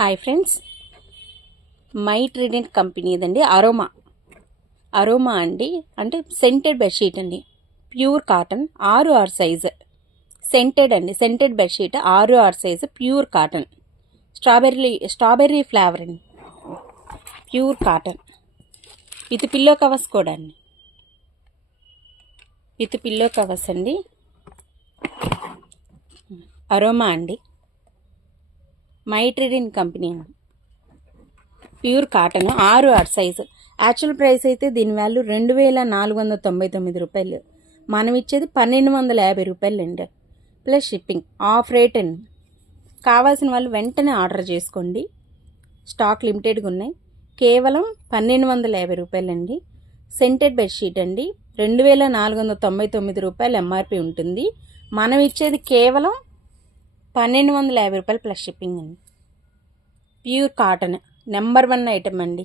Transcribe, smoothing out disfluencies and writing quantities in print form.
Hi friends, my Trident కంపెనీదండి. Aroma అండి. అంటే సెంటెడ్ బెడ్షీట్ అండి. ప్యూర్ కాటన్ 6 సైజు సెంటెడ్ అండి. Scented bedsheet 6 size pure cotton. Strawberry flavour అండి. Pure cotton with pillow covers కూడా అండి. విత్ పిల్లో కవర్స్ అండి. అరోమా అండి. మై ట్రిడెంట్ కంపెనీ అండి. Pure cotton 6 size. Actual price అయితే దీని వాల్యూ 2499 రూపాయలు. మనం ఇచ్చేది 1250 రూపాయలు అండి. ప్లస్ షిప్పింగ్ ఆఫ్ రేట్ అండి. కావాల్సిన వాళ్ళు వెంటనే ఆర్డర్ చేసుకోండి. స్టాక్ లిమిటెడ్గా ఉన్నాయి. కేవలం 1250 రూపాయలు అండి. సెంటెడ్ బెడ్షీట్ అండి. 2499 రూపాయలు ఎంఆర్పి ఉంటుంది. మనం ఇచ్చేది కేవలం 1250 రూపాయలు ప్లస్ షిప్పింగ్ అండి. ప్యూర్ కాటన్ నెంబర్ 1 ఐటమ్ అండి.